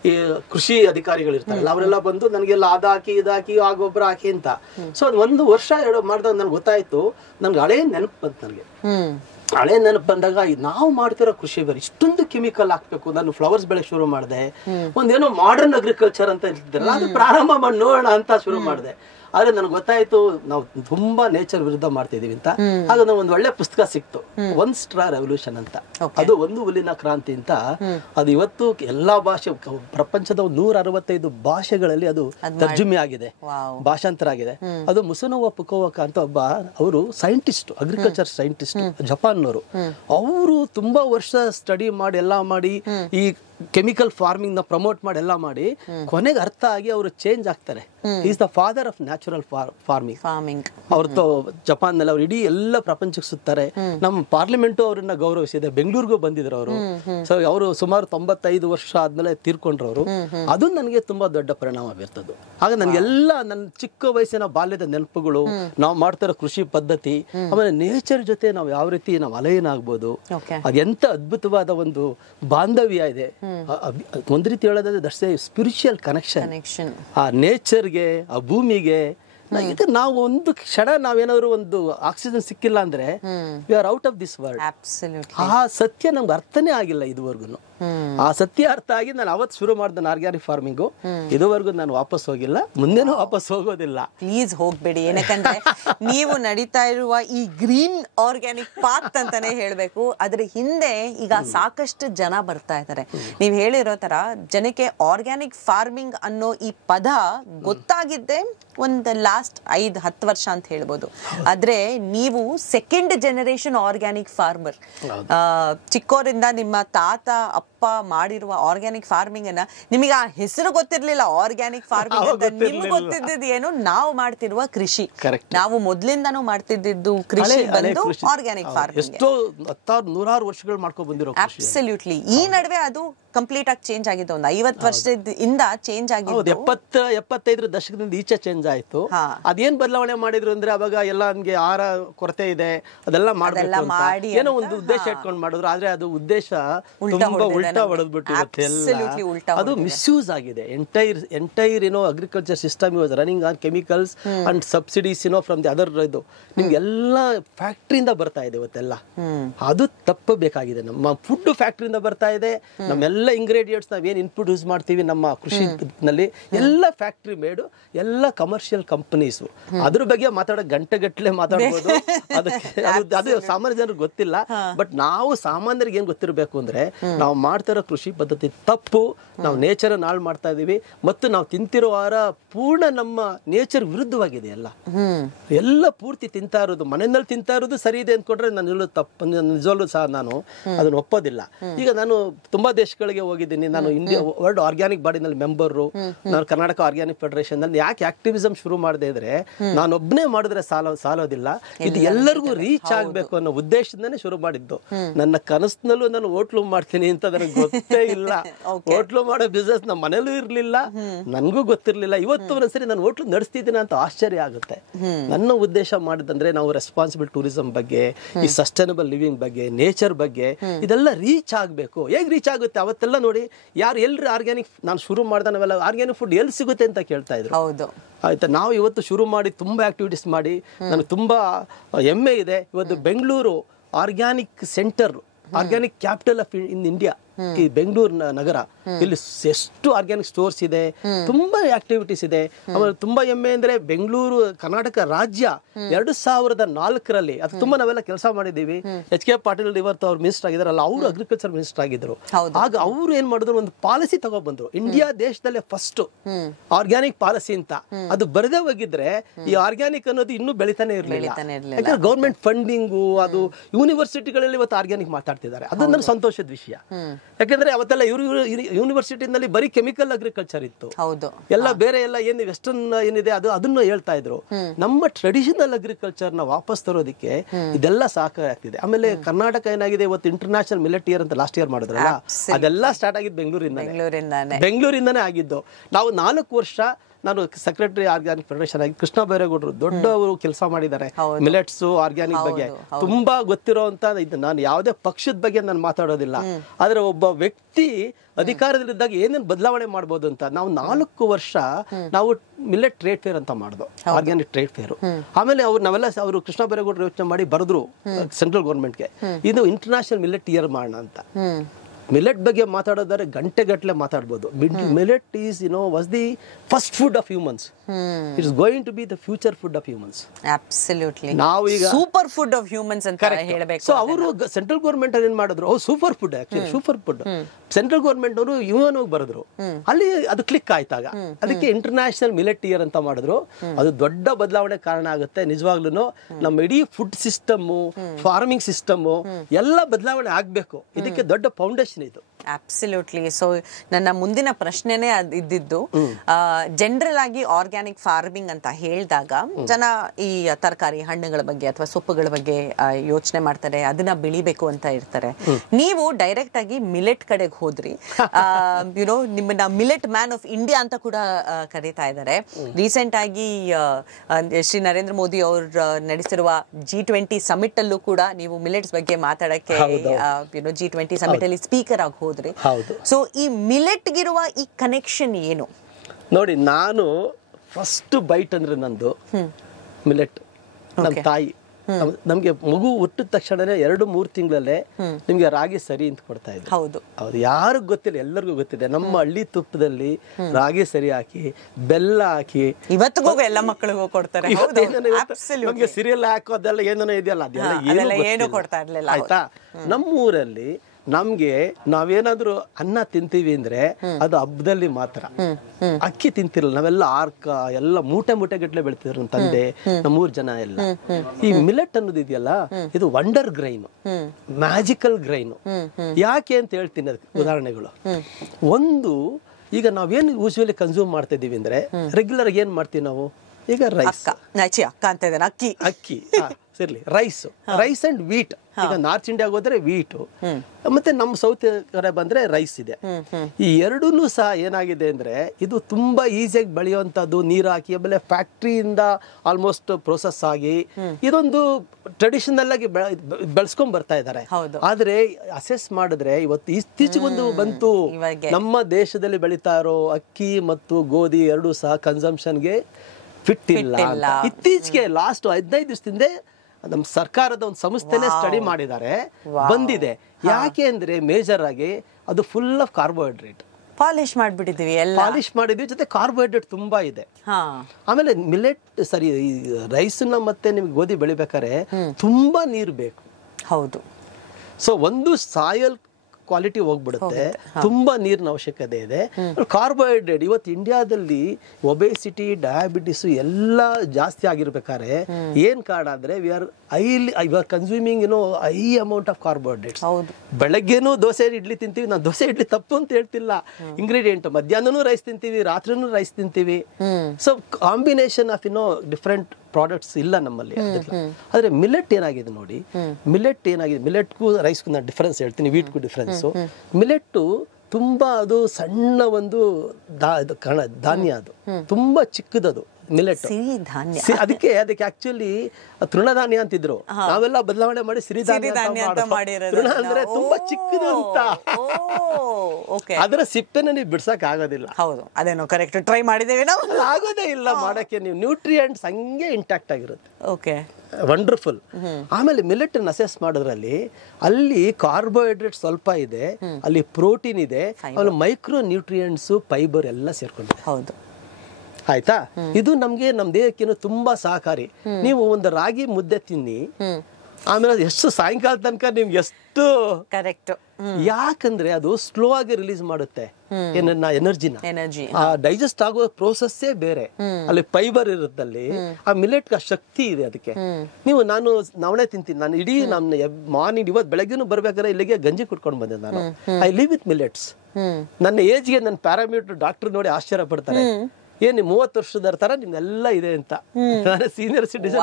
ಈ ಕೃಷಿ ಅಧಿಕಾರಿಗಳು ಇರ್ತಾರಲ್ಲ, ಅವರೆಲ್ಲ ಬಂದು ನನಗೆಲ್ಲ ಅದಾಕಿ ಇದಾಕಿ ಆ ಗೊಬ್ಬರ ಹಾಕಿ ಅಂತ. ಸೊ ಅದ್ 1 ವರ್ಷ ಮಾಡಿದಾಗ ನನ್ಗೆ ಗೊತ್ತಾಯ್ತು, ನನ್ಗೆ ಹಳೇ ನೆನಪು ಬಂತು. ನನಗೆ ಹಳೆ ನೆನಪು ಬಂದಾಗ ನಾವು ಮಾಡ್ತಿರೋ ಕೃಷಿ ಬೇರೆ, ಇಷ್ಟೊಂದು ಕೆಮಿಕಲ್ ಹಾಕ್ಬೇಕು. ನಾನು ಫ್ಲವರ್ಸ್ ಬೆಳೆ ಶುರು ಮಾಡಿದೆ. ಒಂದೇನೋ ಮಾಡರ್ನ್ ಅಗ್ರಿಕಲ್ಚರ್ ಅಂತ ಹೇಳ್ತಿದ್ರಲ್ಲ, ಅದು ಪ್ರಾರಂಭ ಮಾಡಿ ನೋಡೋಣ ಅಂತ ಶುರು ಮಾಡಿದೆ. ಆದ್ರೆ ನನಗೆ ಗೊತ್ತಾಯ್ತು ನಾವು ತುಂಬಾ ನೇಚರ್ ವಿರುದ್ಧ ಮಾಡ್ತಿದೀವಿ ಅಂತ. ಆಗ ನಾವು ಒಂದು ಒಳ್ಳೆ ಪುಸ್ತಕ ಸಿಕ್ತು, 1 ಸ್ಟ್ರಾ ರೆವಲ್ಯೂಷನ್ ಅಂತ. ಅದು 1 ಹುಲ್ಲಿನ ಕ್ರಾಂತಿ ಅಂತ. ಅದು ಇವತ್ತು ಎಲ್ಲಾ ಭಾಷೆ, ಪ್ರಪಂಚದ 165 ಭಾಷೆಗಳಲ್ಲಿ ಅದು ತರ್ಜುಮೆ ಆಗಿದೆ, ಭಾಷಾಂತರ ಆಗಿದೆ. ಅದು ಮುಸುನೋವ ಫುಕುವೋಕ ಅಂತ ಒಬ್ಬ, ಅವರು ಸೈಂಟಿಸ್ಟ್, ಅಗ್ರಿಕಲ್ಚರ್ ಸೈಂಟಿಸ್ಟ್, ಜಪಾನ್ನವರು. ಅವರು ತುಂಬಾ ವರ್ಷ ಸ್ಟಡಿ ಮಾಡಿ ಎಲ್ಲ ಮಾಡಿ ಈ ಕೆಮಿಕಲ್ ಫಾರ್ಮಿಂಗ್ ನ ಪ್ರಮೋಟ್ ಮಾಡಿ ಎಲ್ಲ ಮಾಡಿ ಕೊನೆಗೆ ಅರ್ಥ ಆಗಿ ಅವರು ಚೇಂಜ್ ಆಗ್ತಾರೆ. Is the father of natural farming. ಅವ್ರದ್ದು ಜಪಾನ್ ನಲ್ಲಿ ಅವ್ರು ಇಡೀ ಎಲ್ಲ ಪ್ರಪಂಚಕ್ಕೆ ಸುತ್ತಾರೆ. ನಮ್ಮ ಪಾರ್ಲಿಮೆಂಟು ಅವ್ರನ್ನ ಗೌರವಿಸಿದೆ. ಬೆಂಗಳೂರಿಗೂ ಬಂದಿದ್ರು ಅವರು. ಸೊ ಅವರು ಸುಮಾರು 95 ವರ್ಷ ಆದ್ಮೇಲೆ ತೀರ್ಕೊಂಡ್ರು ಅವರು. ಅದು ನನಗೆ ತುಂಬಾ ದೊಡ್ಡ ಪರಿಣಾಮ ಬೀರ್ತದ್ದು. ಆಗ ನನಗೆಲ್ಲ ನನ್ನ ಚಿಕ್ಕ ವಯಸ್ಸಿನ ಬಾಲ್ಯದ ನೆನಪುಗಳು, ನಾವು ಮಾಡ್ತಿರೋ ಕೃಷಿ ಪದ್ಧತಿ, ಆಮೇಲೆ ನೇಚರ್ ಜೊತೆ ನಾವು ಯಾವ ರೀತಿ ನಾವು ಅಲೈನ್ ಆಗ್ಬೋದು, ಅದೆಂತ ಅದ್ಭುತವಾದ ಒಂದು ಬಾಂಧವ್ಯ ಇದೆ. ಒಂದ್ ರೀತಿ ಹೇಳೋದಾದ್ರೆ ದಟ್ಸ್ ಎ ಸ್ಪಿರಿಚುವಲ್ ಕನೆಕ್ಷನ್ ಆ ನೇಚರ್ಗೆ, ಆ ಭೂಮಿಗೆ. ಇದು ನಾವು ಒಂದು ಕ್ಷಣ ನಾವೇನಾದ್ರು ಒಂದು ಆಕ್ಸಿಜನ್ ಸಿಕ್ಕಿಲ್ಲ ಅಂದ್ರೆ we are out of this world. ಆ ಸತ್ಯ ನಮ್ಗೆ ಅರ್ಥನೇ ಆಗಿಲ್ಲ ಇದುವರೆಗೂ. ಆ ಸತ್ಯ ಅರ್ಥ ಆಗಿ ನಾನು ಅವತ್ತು ಶುರು ಮಾಡಿದ ಆರ್ಗ್ಯಾನಿಕ್ ಫಾರ್ಮಿಂಗು. ಇದುವರೆಗೂ ನಾನು ವಾಪಸ್ ಹೋಗಿಲ್ಲ, ಮುಂದೆನೂ ವಾಪಸ್ ಹೋಗೋದಿಲ್ಲ. ಪ್ಲೀಸ್ ಹೋಗ್ಬೇಡಿ. ಏನಕ್ಕಂದ್ರೆ ನೀವು ನಡೀತಾ ಇರುವ ಈ ಗ್ರೀನ್ ಆರ್ಗ್ಯಾನಿಕ್ ಪಾತ್ ಅಂತಾನೆ ಹೇಳ್ಬೇಕು. ಅದ್ರ ಹಿಂದೆ ಈಗ ಸಾಕಷ್ಟು ಜನ ಬರ್ತಾ ಇದ್ದಾರೆ. ನೀವ್ ಹೇಳಿರೋ ತರ ಜನಕ್ಕೆ ಆರ್ಗ್ಯಾನಿಕ್ ಫಾರ್ಮಿಂಗ್ ಅನ್ನೋ ಈ ಪದ ಗೊತ್ತಾಗಿದ್ದೆ ಒಂದು ಲಾಸ್ಟ್ 5-10 ವರ್ಷ ಅಂತ ಹೇಳ್ಬೋದು. ಆದ್ರೆ ನೀವು ಸೆಕೆಂಡ್ ಜನರೇಷನ್ ಆರ್ಗ್ಯಾನಿಕ್ ಫಾರ್ಮರ್. ಚಿಕ್ಕೋರಿಂದ ನಿಮ್ಮ ತಾತ ಅಪ್ಪ ಮಾಡಿರುವ ಆರ್ಗ್ಯಾನಿಕ್ ಫಾರ್ಮಿಂಗ್ ಅನ್ನ ನಿಮಗೆ ಆ ಹೆಸರು ಗೊತ್ತಿರ್ಲಿಲ್ಲ. ಆರ್ಗ್ಯಾನಿಕ್ ಫಾರ್ಮಿಂಗ್ ಅಂತ ನಿಮ್ಗೆ ಗೊತ್ತಿದ್ದು ಏನು, ನಾವು ಮಾಡ್ತಿರುವ ಕೃಷಿ. ನಾವು ಮೊದ್ಲಿಂದಾನು ಮಾಡ್ತಿದ್ದು ಕೃಷಿ ಬಂದು ಆರ್ಗ್ಯಾನಿಕ್ ಫಾರ್ಮಿಂಗ್. ಎಷ್ಟೋ 100 ವರ್ಷಗಳು ಮಾಡ್ಕೊಂಡು ಬಂದಿರೋ. ಅಬ್ಸಲ್ಯೂಟ್ಲಿ. ಈ ನಡುವೆ ಅದು ಕಂಪ್ಲೀಟ್ ಆಗಿ ಚೇಂಜ್ ಆಗಿದೆ. ಒಂದು 50 ವರ್ಷದಿಂದ ಚೇಂಜ್ ಆಗಿದೆ. 75 ದಶಕದಿಂದ ಈಚೆ ಚೇಂಜ್ ಆಯ್ತು. ಅದೇನ್ ಬದಲಾವಣೆ ಮಾಡಿದ್ರು ಅಂದ್ರೆ ಅವಾಗ ಎಲ್ಲ ನನ್ಗೆ ಆಹಾರ ಕೊರತೆ ಇದೆ, ಅದೆಲ್ಲ ಮಾಡಿ ಏನೋ ಒಂದು ಉದ್ದೇಶ ಇಟ್ಕೊಂಡು ಮಾಡಿದ್ರು. ಆದ್ರೆ ಅದು ಉದ್ದೇಶ ತುಂಬಾ ಉಲ್ಟಾ ಹೊಡೆದ್ಬಿಟ್ಟು ಅದು ಮಿಸ್ಯೂಸ್ ಆಗಿದೆ. ಎಂಟೈರ್ ಏನೋ agriculture system was running on chemicals and subsidies from the other. ಇದು ನಿಮ್ಗೆಲ್ಲ ಫ್ಯಾಕ್ಟ್ರಿಯಿಂದ ಬರ್ತಾ ಇದೆ ಇವತ್ತೆಲ್ಲ. ಅದು ತಪ್ಪಬೇಕಾಗಿದೆ. ನಮ್ಮ ಫುಡ್ ಫ್ಯಾಕ್ಟ್ರಿಯಿಂದ ಬರ್ತಾ ಇದೆ. ನಮ್ಮೆಲ್ಲ ಇಂಗ್ರೀಡಿಯೆಂಟ್ಸ್ ನಾವೇನು ಇನ್ಪುಟ್ ಯೂಸ್ ಮಾಡ್ತೀವಿ ನಮ್ಮ ಕೃಷಿ ನಲ್ಲಿ ಎಲ್ಲ ಫ್ಯಾಕ್ಟ್ರಿ ಮೇಡು, ಎಲ್ಲ ಕಮರ್ಷಿಯಲ್ ಕಂಪನೀಸ್. ಅದ್ರ ಬಗ್ಗೆ ಮಾತಾಡೋ ಗಂಟೆಗಟ್ಟಲೆ ಮಾತಾಡ್ಬೋದು. ಅದು ಸಾಮಾನ್ಯ ಜನರಿಗೆ ಗೊತ್ತಿಲ್ಲ. ಬಟ್ ನಾವು ಸಾಮಾನ್ಯರಿಗೆ ಏನ್ ಗೊತ್ತಿರಬೇಕು ಅಂದ್ರೆ ನಾವು ಮಾಡ್ತಿರೋ ಕೃಷಿ ಪದ್ಧತಿ ತಪ್ಪು, ನಾವು ನೇಚರ್ ಹಾಳು ಮಾಡ್ತಾ ಇದೀವಿ, ಮತ್ತು ನಾವು ತಿಂತಿರೋ ಆಹಾರ ಪೂರ್ಣ ನಮ್ಮ ನೇಚರ್ ವಿರುದ್ಧವಾಗಿದೆ. ಎಲ್ಲ ಪೂರ್ತಿ ತಿಂತಾ ಇರೋದು, ಮನೆಯಲ್ಲಿ ತಿಂತಾ ಇರೋದು ಸರಿ ಇದೆ ಅಂದ್ಕೊಂಡ್ರೆ ನಾನು ತಪ್ಪು, ನಿಜವಲ್ಲೂ ಸಹ ನಾನು ಅದನ್ನ ಒಪ್ಪೋದಿಲ್ಲ. ಈಗ ನಾನು ತುಂಬಾ ದೇಶಗಳಿಗೆ ಹೋಗಿದ್ದೀನಿ. ನಾನು ಇಂಡಿಯಾ ವರ್ಲ್ಡ್ ಆರ್ಗ್ಯಾನಿಕ್ ಬಾಡಿನಲ್ಲಿ ಮೆಂಬರು. ನಾನು ಕರ್ನಾಟಕ ಆರ್ಗ್ಯಾನಿಕ್ ಫೆಡರೇಷನ್ ನಲ್ಲಿ ಯಾಕೆ ಆಕ್ಟಿವಿಸಮ್ ಶುರು ಮಾಡದೆ ಇದ್ರೆ ನಾನೊಬ್ಬನೇ ಮಾಡಿದ್ರೆ ಸಾಲೋದಿಲ್ಲ, ಇದು ಎಲ್ಲರಿಗೂ ರೀಚ್ ಆಗ್ಬೇಕು ಅನ್ನೋ ಉದ್ದೇಶದಿಂದನೇ ಶುರು ಮಾಡಿದ್ದು. ನನ್ನ ಕನಸಿನಲ್ಲೂ ನಾನು ಹೋಟ್ಲು ಮಾಡ್ತೀನಿ ಅಂತ ನನಗೆ ಗೊತ್ತೇ ಇಲ್ಲ. ಹೋಟ್ಲು ಮಾಡೋ ಬಿಸ್ನೆಸ್ ನಮ್ಮ ಮನೇಲೂ ಇರ್ಲಿಲ್ಲ, ನನ್ಗೂ ಗೊತ್ತಿರ್ಲಿಲ್ಲ. ಇವತ್ತು ಒಂದ್ಸರಿ ನಾನು ಹೋಟ್ಲು ನಡೆಸ್ತಿದ್ದೀನಿ ಅಂತ ಆಶ್ಚರ್ಯ ಆಗುತ್ತೆ. ನನ್ನ ಉದ್ದೇಶ ಮಾಡಿದಂದ್ರೆ ನಾವು ರೆಸ್ಪಾನ್ಸಿಬಲ್ ಟೂರಿಸಂ ಬಗ್ಗೆ, ಈ ಸಸ್ಟೈನಬಲ್ ಲಿವಿಂಗ್ ಬಗ್ಗೆ, ನೇಚರ್ ಬಗ್ಗೆ ಇದೆಲ್ಲ ರೀಚ್ ಆಗ್ಬೇಕು. ಹೇಗ್ ರೀಚ್ ಆಗುತ್ತೆ? ಅವತ್ತೆಲ್ಲ ನೋಡಿ ಯಾರು ಎಲ್ರು ಆರ್ಗ್ಯಾನಿಕ್ ನಾನು ಶುರು ಮಾಡ್ದೆ, ನಾವೆಲ್ಲ ಆರ್ಗ್ಯಾನಿಕ್ ಫುಡ್ ಎಲ್ಲಿ ಸಿಗುತ್ತೆ ಅಂತ ಕೇಳ್ತಾ ಇದ್ರು. ಆಯ್ತಾ, ನಾವು ಇವತ್ತು ಶುರು ಮಾಡಿ ತುಂಬಾ ಆಕ್ಟಿವಿಟೀಸ್ ಮಾಡಿ ನನಗೆ ತುಂಬಾ ಹೆಮ್ಮೆ ಇದೆ. ಇವತ್ತು Bengaluru organic centre, organic capital of in India ಈ ಬೆಂಗಳೂರು ನಗರ. ಇಲ್ಲಿ ಎಷ್ಟು ಆರ್ಗ್ಯಾನಿಕ್ ಸ್ಟೋರ್ಸ್ ಇದೆ, ತುಂಬಾ ಆಕ್ಟಿವಿಟೀಸ್ ಇದೆ. ಆಮೇಲೆ ತುಂಬಾ ಹೆಮ್ಮೆ ಅಂದ್ರೆ ಬೆಂಗಳೂರು ಕರ್ನಾಟಕ ರಾಜ್ಯ 2004ರಲ್ಲಿ ಅದು ತುಂಬಾ ನಾವೆಲ್ಲ ಕೆಲಸ ಮಾಡಿದೀವಿ. H.K. ಪಾಟೀಲ್ ಇವತ್ತು ಅವ್ರು ಮಿನಿಸ್ಟರ್ ಆಗಿದಾರಲ್ಲ, ಅವರು ಅಗ್ರಿಕಲ್ಚರ್ ಮಿನಿಸ್ಟರ್ ಆಗಿದ್ರು. ಆಗ ಅವರು ಏನ್ ಮಾಡಿದ್ರು, ಒಂದು ಪಾಲಿಸಿ ತಗೊಂಡ್ಬಂದ್ರು. ಇಂಡಿಯಾ ದೇಶದಲ್ಲೇ ಫಸ್ಟ್ ಆರ್ಗ್ಯಾನಿಕ್ ಪಾಲಿಸಿ ಅಂತ. ಅದು ಬರದೇ ಹೋಗಿದ್ರೆ ಈ ಆರ್ಗ್ಯಾನಿಕ್ ಅನ್ನೋದು ಇನ್ನೂ ಬೆಳಿತಾನೆ ಇರಲಿಲ್ಲ. ಯಾಕಂದ್ರೆ ಗೌರ್ಮೆಂಟ್ ಫಂಡಿಂಗು, ಅದು ಯೂನಿವರ್ಸಿಟಿಗಳಲ್ಲಿ ಇವತ್ತು ಆರ್ಗ್ಯಾನಿಕ್ ಮಾತಾಡ್ತಿದ್ದಾರೆ. ಅದು ನನ್ನ ಸಂತೋಷದ ವಿಷಯ. ಯಾಕಂದ್ರೆ ಅವತ್ತೆಲ್ಲ ಯೂನಿವರ್ಸಿಟಿನಲ್ಲಿ ಬರೀ ಕೆಮಿಕಲ್ ಅಗ್ರಿಕಲ್ಚರ್ ಇತ್ತು. ಎಲ್ಲ ಬೇರೆ ಎಲ್ಲ ಏನು ವೆಸ್ಟರ್ನ್ ಏನಿದೆ ಅದನ್ನ ಹೇಳ್ತಾ ಇದ್ರು. ನಮ್ಮ ಟ್ರೆಡಿಷನಲ್ ಅಗ್ರಿಕಲ್ಚರ್ ನ ವಾಪಸ್ ತರೋದಕ್ಕೆ ಇದೆಲ್ಲ ಸಹಕಾರ ಆಗ್ತಿದೆ. ಆಮೇಲೆ ಕರ್ನಾಟಕ ಏನಾಗಿದೆ ಇವತ್ತು ಇಂಟರ್ನ್ಯಾಷನಲ್ ಮಿಲೆಟ್ ಇಯರ್ ಅಂತ ಲಾಸ್ಟ್ ಇಯರ್ ಮಾಡಿದ್ರಲ್ಲ, ಅದೆಲ್ಲ ಸ್ಟಾರ್ಟ್ ಆಗಿದ್ದು ಬೆಂಗಳೂರಿಂದಾನೇ ಆಗಿದ್ದು. ನಾವು 4 ವರ್ಷ ನಾನು ಸೆಕ್ರೆಟರಿ ಆರ್ಗ್ಯಾನಿಕ್ ಫೆಡರೇಷನ್ ಆಗಿ ಕೃಷ್ಣ ಬೈರೇಗೌಡರು ದೊಡ್ಡವರು ಕೆಲಸ ಮಾಡಿದ್ದಾರೆ ಮಿಲೆಟ್ಸ್ ಆರ್ಗ್ಯಾನಿಕ್ ಬಗ್ಗೆ. ತುಂಬಾ ಗೊತ್ತಿರೋಂತ ಇದು. ನಾನು ಯಾವುದೇ ಪಕ್ಷದ ಬಗ್ಗೆ ನಾನು ಮಾತಾಡೋದಿಲ್ಲ, ಆದ್ರೆ ಒಬ್ಬ ವ್ಯಕ್ತಿ ಅಧಿಕಾರದಲ್ಲಿದ್ದಾಗ ಏನೇನು ಬದಲಾವಣೆ ಮಾಡ್ಬೋದು ಅಂತ ನಾವು 4 ವರ್ಷ ನಾವು ಮಿಲೆಟ್ ಟ್ರೇಡ್ ಫೇರ್ ಅಂತ ಮಾಡಿದ್ವು, ಆರ್ಗ್ಯಾನಿಕ್ ಟ್ರೇಡ್ ಫೇರ್. ಆಮೇಲೆ ಅವರು ಕೃಷ್ಣ ಬೈರೇಗೌಡರು ಯೋಚನೆ ಮಾಡಿ ಬರೆದ್ರು ಸೆಂಟ್ರಲ್ ಗೌರ್ಮೆಂಟ್ಗೆ, ಇದು ಇಂಟರ್ನ್ಯಾಷನಲ್ ಮಿಲೆಟ್ ಇಯರ್ ಮಾಡೋಣ ಅಂತ. ಮಿಲೆಟ್ ಬಗ್ಗೆ ಮಾತಾಡೋದಾದ್ರೆ ಗಂಟೆಗಟ್ಟಲೆ ಮಾತಾಡ್ಬೋದು. Millet is was the first food of humans. It is going to be the future food of humans. Absolutely. ನಾವು ಈಗ ಸೂಪರ್ ಫುಡ್ ಆಫ್ ಹ್ಯೂಮನ್ಸ್ ಅಂತ ಹೇಳಬೇಕು. ಸೊ ಅವರು ಸೆಂಟ್ರಲ್ ಗವರ್ಮೆಂಟ್ ಏನ್ ಮಾಡಿದ್ರು, super food, actually super food central government ಅವರು ಯುಎನ್ ಬರೆದ್ರು. ಅಲ್ಲಿ ಅದು ಕ್ಲಿಕ್ ಆಯ್ತಾಗ ಅದಕ್ಕೆ ಇಂಟರ್ನ್ಯಾಷನಲ್ ಮಿಲೆಟ್ ಇಯರ್ ಅಂತ ಮಾಡಿದ್ರು. ಅದು ದೊಡ್ಡ ಬದಲಾವಣೆ ಕಾರಣ ಆಗುತ್ತೆ ನಿಜವಾಗ್ಲೂ. ನಮ್ಮ ಇಡೀ ಫುಡ್ ಸಿಸ್ಟಮ್, ಫಾರ್ಮಿಂಗ್ ಸಿಸ್ಟಮ್ ಎಲ್ಲ ಬದಲಾವಣೆ ಆಗ್ಬೇಕು. ಇದಕ್ಕೆ ದೊಡ್ಡ ಫೌಂಡೇಶನ್ ಇದು. ಅಬ್ಸಲ್ಯೂಟ್ಲಿ. ಸೊ ನನ್ನ ಮುಂದಿನ ಪ್ರಶ್ನೆನೇ ಇದ್ದಿದ್ದು, ಜನರಲ್ ಆಗಿ ಆರ್ಗ್ಯಾನಿಕ್ ಫಾರ್ಮಿಂಗ್ ಅಂತ ಹೇಳಿದಾಗ ಜನ ಈ ತರಕಾರಿ ಹಣ್ಣುಗಳ ಬಗ್ಗೆ ಅಥವಾ ಸೊಪ್ಪುಗಳ ಬಗ್ಗೆ ಯೋಚನೆ ಮಾಡ್ತಾರೆ, ಅದನ್ನ ಬೆಳಿಬೇಕು ಅಂತ ಇರ್ತಾರೆ. ನೀವು ಡೈರೆಕ್ಟ್ ಆಗಿ ಮಿಲೆಟ್ ಕಡೆಗೆ ಹೋದ್ರಿ. ಯುನೋ ನಿಮ್ಮನ್ನ ಮಿಲೆಟ್ ಮ್ಯಾನ್ ಆಫ್ ಇಂಡಿಯಾ ಅಂತ ಕೂಡ ಕರೀತಾ ಇದ್ದಾರೆ. ರೀಸೆಂಟ್ ಆಗಿ ಶ್ರೀ ನರೇಂದ್ರ ಮೋದಿ ಅವರು ನಡೆಸಿರುವ G20 ಸಮಿಟ್ ಅಲ್ಲೂ ಕೂಡ ನೀವು ಮಿಲೆಟ್ಸ್ ಬಗ್ಗೆ ಮಾತಾಡಕ್ಕೆ G20 ಸಮಿಟ್ ಅಲ್ಲಿ ಸ್ಪೀಕರ್ ಆಗಿ ಹೋದ್ರಿ. ಸೊ ಈ ಮಿಲೆಟ್ ಗಿರುವ ಈ ಕನೆಕ್ಷನ್ ಏನು? ನೋಡಿ, ನಾನು ಫಸ್ಟ್ ಬೈಟ್ ಅಂದ್ರೆ ನಂದು ಮಿಲೆಟ್. ನಮ್ಮ ತಾಯಿ ನಮ್ಗೆ ಮಗು ಹುಟ್ಟಿದ ತಕ್ಷಣನೇ 2-3 ತಿಂಗಳಲ್ಲೇ ನಿಮ್ಗೆ ರಾಗಿ ಸರಿ ಅಂತ ಕೊಡ್ತಾ ಇದ್ರು. ಹೌದು, ಯಾರಿಗೂ ಗೊತ್ತಿಲ್ಲ, ಎಲ್ಲರಿಗೂ ಗೊತ್ತಿದೆ. ನಮ್ಮ ಹಳ್ಳಿ ತುಪ್ಪದಲ್ಲಿ ರಾಗಿ ಸರಿ ಹಾಕಿ ಬೆಲ್ಲ ಹಾಕಿ ಇವತ್ತಿಗೂ ಎಲ್ಲ ಮಕ್ಕಳಿಗೂ ಕೊಡ್ತಾರೆ. ನಮ್ಗೆ ಸಿರಿಯಲ್ ಹಾಕೋದೆಲ್ಲ ಏನೇನೋ ಇದೆಯಲ್ಲ, ಅದೆಲ್ಲ ಏನು ಕೊಡ್ತಾ ಇರ್ಲಿಲ್ಲ. ಆಯ್ತಾ? ನಮ್ಮೂರಲ್ಲಿ ನಮ್ಗೆ ನಾವೇನಾದ್ರೂ ಅನ್ನ ತಿಂತೀವಿ ಅಂದ್ರೆ ಅದು ಹಬ್ಬದಲ್ಲಿ ಮಾತ್ರ. ಅಕ್ಕಿ ತಿಂತಿರಲ್ಲ, ನಾವೆಲ್ಲ ಆರ್ಕ ಎಲ್ಲ ಮೂಟೆ ಗಟ್ಟಲೆ ಬೆಳಿತಿದ್ರು ನಮ್ಮ ತಂದೆ, ನಮ್ಮೂರ್ ಜನ ಎಲ್ಲ. ಈ ಮಿಲೆಟ್ ಅನ್ನೋದು ಇದೆಯಲ್ಲ, ಇದು ವಂಡರ್ ಗ್ರೈನ್, ಮ್ಯಾಜಿಕಲ್ ಗ್ರೈನ್. ಯಾಕೆ ಅಂತ ಹೇಳ್ತೀನಿ ಅದಕ್ಕೆ ಉದಾಹರಣೆಗಳು. ಒಂದು, ಈಗ ನಾವೇನು ಯೂಶುವಲಿ ಕನ್ಸ್ಯೂಮ್ ಮಾಡ್ತಾ ಇದೀವಿ ಅಂದ್ರೆ ರೆಗ್ಯುಲರ್ ಆಗಿ ಏನ್ ಮಾಡ್ತೀವಿ ನಾವು? ಈಗ ರೈಸ್, ಅಕ್ಕಿ ಸಿರ್ಲಿ, ರೈಸ್ ಅಂಡ್ ವೀಟ್. ಈಗ ನಾರ್ತ್ ಇಂಡಿಯಾಗ ಹೋದ್ರೆ ವೀಟು, ಮತ್ತೆ ನಮ್ಮ ಸೌತ್ ಕಡೆ ಬಂದ್ರೆ ರೈಸ್ ಇದೆ. ಈ ಎರಡೂನು ಸಹ ಏನಾಗಿದೆ ಅಂದ್ರೆ ಇದು ತುಂಬಾ ಈಸಿಯಾಗಿ ಬೆಳೆಯುವಂತದ್ದು, ನೀರು ಹಾಕಿ, ಆಮೇಲೆ ಫ್ಯಾಕ್ಟ್ರಿಯಿಂದ ಆಲ್ಮೋಸ್ಟ್ ಪ್ರೋಸೆಸ್ ಆಗಿ ಇದೊಂದು ಟ್ರೆಡಿಷನಲ್ ಆಗಿ ಬೆಳೆಸ್ಕೊಂಡ್ ಬರ್ತಾ ಇದ್ದಾರೆ. ಆದ್ರೆ ಅಸೆಸ್ ಮಾಡಿದ್ರೆ ಇವತ್ತು ಇತ್ತೀಚೆಗೊಂದು ಬಂತು, ನಮ್ಮ ದೇಶದಲ್ಲಿ ಬೆಳೀತಾ ಇರೋ ಅಕ್ಕಿ ಮತ್ತು ಗೋಧಿ ಎರಡೂ ಸಹ ಕನ್ಸಂಪ್ಷನ್ಗೆ ಫಿಟ್ ಇಲ್ಲ. ಇತ್ತೀಚೆಗೆ ಲಾಸ್ಟ್ 15 ದಿವಸದಿಂದ ನಮ್ಮ ಸರ್ಕಾರದ ಒಂದು ಸಂಸ್ಥೆನೇ ಸ್ಟಡಿ ಮಾಡಿದ್ದಾರೆ, ಬಂದಿದೆ. ಯಾಕೆ ಅಂದ್ರೆ ಮೇಜರ್ ಆಗಿ ಅದು ಫುಲ್ ಆಫ್ ಕಾರ್ಬೋಹೈಡ್ರೇಟ್. ಪಾಲಿಶ್ ಮಾಡಿದ್ವಿ, ಜೊತೆ ಕಾರ್ಬೋಹೈಡ್ರೇಟ್ ತುಂಬಾ ಇದೆ. ಆಮೇಲೆ ಮಿಲೆಟ್ ಸರಿ, ರೈಸ್ನ ಮತ್ತೆ ನಿಮ್ಗೆ ಗೋಧಿ ಬೆಳಿಬೇಕಾದ್ರೆ ತುಂಬಾ ನೀರು ಬೇಕು. ಹೌದು. ಸೊ ಒಂದು ಸಾಯಲ್ ಕ್ವಾಲಿಟಿ ಹೋಗ್ಬಿಡುತ್ತೆ, ತುಂಬಾ ನೀರಿನ ಅವಶ್ಯಕತೆ ಇದೆ. ಕಾರ್ಬೋಹೈಡ್ರೇಟ್ ಇವತ್ತು ಇಂಡಿಯಾದಲ್ಲಿ ಒಬೆಸಿಟಿ, ಡಯಾಬಿಟಿಸ್ ಎಲ್ಲ ಜಾಸ್ತಿ ಆಗಿರ್ಬೇಕಾದ್ರೆ ಏನ್ ಕಾರಣ ಅಂದ್ರೆ we are consuming high amount of carbohydrates. ಬೆಳಗ್ಗೆನೂ ದೋಸೆ ಇಡ್ಲಿ ತಿಂತೀವಿ, ನಾನು ದೋಸೆ ಇಡ್ಲಿ ತಪ್ಪು ಅಂತ ಹೇಳ್ತಿಲ್ಲ, ಇಂಗ್ರೀಡಿಯೆಂಟ್. ಮಧ್ಯಾಹ್ನನೂ ರೈಸ್ ತಿಂತೀವಿ, ರಾತ್ರಿನೂ ರೈಸ್ ತಿಂತೀವಿ. ಸೊ ಕಾಂಬಿನೇಷನ್ ಆಫ್ ಪ್ರಾಡಕ್ಟ್ಸ್ ಇಲ್ಲ ನಮ್ಮಲ್ಲಿ. ಆದ್ರೆ ಮಿಲೆಟ್ ಏನಾಗಿದೆ ನೋಡಿ, ಮಿಲೆಟ್ಗೂ ರೈಸ್ಗೂ ನಾನು ಡಿಫರೆನ್ಸ್ ಹೇಳ್ತೀನಿ, ವೀಟ್ಗೂ ಡಿಫರೆನ್ಸ್. ಮಿಲೆಟ್ ತುಂಬಾ ಅದು ಸಣ್ಣ ಒಂದು ಧಾನ್ಯ, ಅದು ತುಂಬಾ ಚಿಕ್ಕದದು ಮಿಲೆಟ್. ಅದಕ್ಕೆ ಆಕ್ಚುಲಿ ತೃಣಧಾನ್ಯ ಅಂತಿದ್ರು, ನಾವೆಲ್ಲ ಬದಲಾವಣೆ ಮಾಡಿ ಸಿರಿಧಾನ್ಯ ತೃಣ ಅಂದ್ರೆ ತುಂಬಾ ಚಿಕ್ಕದು ಅಂತ. ಅದರ ಸಿಪ್ಪೆನ ನೀವು ಬಿಡ್ಸಕ್ ಆಗೋದಿಲ್ಲ. ಹೌದು, ಅದೇನೋ ಕರೆಕ್ಟ್ ಟ್ರೈ ಮಾಡಿದೇವೆ ನಾವು, ಆಗೋದೇ ಇಲ್ಲ ಮಾಡಕ್ಕೆ. ನೀವು ನ್ಯೂಟ್ರಿಯೆಂಟ್ಸ್ ಹಂಗೆ ಇಂಟ್ಯಾಕ್ಟ್ ಆಗಿರುತ್ತೆ. Okay, wonderful. ಆಮೇಲೆ ಮಿಲೆಟ್ ಅಸೆಸ್ ಮಾಡೋದ್ರಲ್ಲಿ ಅಲ್ಲಿ ಕಾರ್ಬೋಹೈಡ್ರೇಟ್ ಸ್ವಲ್ಪ ಇದೆ, ಅಲ್ಲಿ ಪ್ರೋಟೀನ್ ಇದೆ, ಆಮೇಲೆ ಮೈಕ್ರೋ ನ್ಯೂಟ್ರಿಯೆಂಟ್ಸ್, ಫೈಬರ್ ಎಲ್ಲ ಸೇರ್ಕೊಂಡಿದೆ. ಹೌದು, ಆಯ್ತಾ? ಇದು ನಮ್ಗೆ ನಮ್ ದೇಹಕ್ಕೇನು ತುಂಬಾ ಸಹಕಾರಿ. ನೀವು ಒಂದು ರಾಗಿ ಮುದ್ದೆ ತಿನ್ನಿ, ಆಮೇಲೆ ಎಷ್ಟು ಸಾಯಂಕಾಲ ತನಕ ನಿಮ್ಗೆ ಎಷ್ಟು ಕರೆಕ್ಟ್. ಯಾಕಂದ್ರೆ ಅದು ಸ್ಲೋ ಆಗಿ ರಿಲೀಸ್ ಮಾಡುತ್ತೆ ಎನರ್ಜಿನ. ಡೈಜೆಸ್ಟ್ ಆಗೋ ಪ್ರೋಸೆಸ್ಸೇ ಬೇರೆ. ಅಲ್ಲಿ ಫೈಬರ್ ಇರುತ್ತಲ್ಲಿ, ಆ ಮಿಲೆಟ್ ಶಕ್ತಿ ಇದೆ ಅದಕ್ಕೆ. ನಾನು ನವಣೆ ತಿಂತೀನಿ, ನಾನು ಇಡೀ ನಮ್ಮ ಮಾರ್ನಿಂಗ್ ಇವತ್ತು ಬೆಳಗ್ಗೆನೂ ಬರ್ಬೇಕಾದ್ರೆ ಇಲ್ಲಿಗೆ ಗಂಜಿ ಕುಟ್ಕೊಂಡು ಬಂದೆ ನಾನು. I live with millets. ನನ್ನ ಏಜ್ಗೆ ನನ್ನ ಪ್ಯಾರಾಮೀಟರ್ ಡಾಕ್ಟರ್ ನೋಡಿ ಆಶ್ಚರ್ಯ ಪಡ್ತಾರೆ, ಏನ್ 30 ವರ್ಷದ ತರ ನಿಮ್ದೆಲ್ಲ ಇದೆ ಅಂತ. ನಾನು ಸೀನಿಯರ್ ಸಿಟಿಸನ್.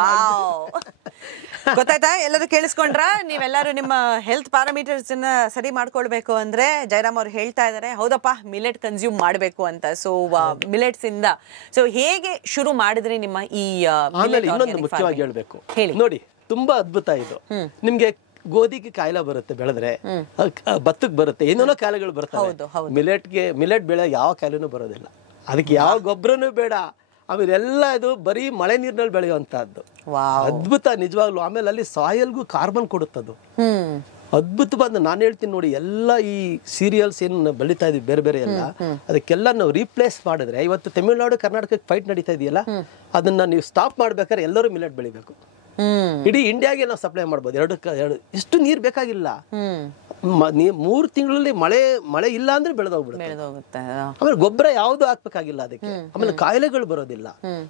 ಗೊತ್ತಾಯ್ತಾ? ಎಲ್ಲರೂ ಕೇಳಿಸ್ಕೊಂಡ್ರ? ನೀವೆಲ್ಲರೂ ನಿಮ್ಮ ಹೆಲ್ತ್ ಪ್ಯಾರಾಮೀಟರ್ಸ್ ಸರಿ ಮಾಡ್ಕೊಳ್ಬೇಕು ಅಂದ್ರೆ ಜಯರಾಮ್ ಅವ್ರು ಹೇಳ್ತಾ ಇದಾರೆ, ಹೌದಪ್ಪ ಮಿಲೆಟ್ ಕನ್ಸ್ಯೂಮ್ ಮಾಡ್ಬೇಕು ಅಂತ. ಸೊ ಮಿಲೆಟ್ಸ್ ಇಂದ ಹೇಗೆ ಶುರು ಮಾಡಿದ್ರಿ ನಿಮ್ಮ ಈ? ಆಮೇಲೆ ಇನ್ನೊಂದು ಮುಖ್ಯವಾಗಿ ಹೇಳ್ಬೇಕು ನೋಡಿ, ತುಂಬಾ ಅದ್ಭುತ ಇದು. ನಿಮ್ಗೆ ಗೋಧಿಗೆ ಕಾಯಿಲೆ ಬರುತ್ತೆ ಬೆಳೆದ್ರೆ, ಭತ್ತಕ್ಕೆ ಬರುತ್ತೆ, ಏನೇನೋ ಕಾಯಿಲೆಗಳು ಬರ್ತವೆ. ಮಿಲೆಟ್ ಬೆಳೆ ಯಾವ ಕಾಯಿಲೆನೂ ಬರೋದಿಲ್ಲ, ಅದಕ್ಕೆ ಯಾವ ಗೊಬ್ಬರನೂ ಬೇಡ. ಆಮೇಲೆ ಎಲ್ಲ ಇದು ಬರೀ ಮಳೆ ನೀರಿನಲ್ಲಿ ಬೆಳೆಯುವಂತಹದ್ದು. ಅದ್ಭುತ ನಿಜವಾಗ್ಲು. ಆಮೇಲೆ ಅಲ್ಲಿ ಸಾಯಲ್ಗೂ ಕಾರ್ಬನ್ ಕೊಡುತ್ತದು, ಅದ್ಭುತವಾದ. ನಾನು ಹೇಳ್ತೀನಿ ನೋಡಿ, ಎಲ್ಲ ಈ ಸೀರಿಯಲ್ಸ್ ಏನು ಬೆಳೀತಾ ಇದೀವಿ ಬೇರೆ ಬೇರೆ ಎಲ್ಲ, ಅದಕ್ಕೆಲ್ಲ ನಾವು ರೀಪ್ಲೇಸ್ ಮಾಡಿದ್ರೆ, ಇವತ್ತು ತಮಿಳುನಾಡು ಕರ್ನಾಟಕಕ್ಕೆ ಫೈಟ್ ನಡೀತಾ ಇದೆಯಲ್ಲ, ಅದನ್ನ ನೀವು ಸ್ಟಾಪ್ ಮಾಡ್ಬೇಕಾದ್ರೆ ಎಲ್ಲರೂ ಮಿಲೆಟ್ ಬೆಳಿಬೇಕು. ಇಡೀ ಇಂಡಿಯಾಗೆ ನಾವು ಸಪ್ಲೈ ಮಾಡ್ಬೋದು. ಎರಡು ಇಷ್ಟು ನೀರ್ ಬೇಕಾಗಿಲ್ಲ. 3 ತಿಂಗಳಲ್ಲಿ ಮಳೆ ಇಲ್ಲ ಅಂದ್ರೆ ಬೆಳೆದೋಗ್ಬಿಡುತ್ತೆ. ಆಮೇಲೆ ಗೊಬ್ಬರ ಯಾವ್ದು ಹಾಕ್ಬೇಕಾಗಿಲ್ಲ ಅದಕ್ಕೆ. ಆಮೇಲೆ ಕಾಯಿಲೆಗಳು ಬರೋದಿಲ್ಲ.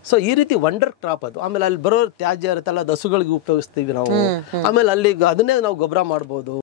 ಸೊ ಈ ರೀತಿ ವಂಡರ್ ಕ್ರಾಪ್ ಅದು. ಆಮೇಲೆ ಅಲ್ಲಿ ಬರೋ ತ್ಯಾಜ್ಯ ಇರುತ್ತಲ್ಲ, ದಸುಗಳಿಗೆ ಉಪಯೋಗಿಸ್ತೀವಿ ನಾವು. ಆಮೇಲೆ ಅಲ್ಲಿ ಅದನ್ನೇ ನಾವು ಗೊಬ್ಬರ ಮಾಡ್ಬೋದು.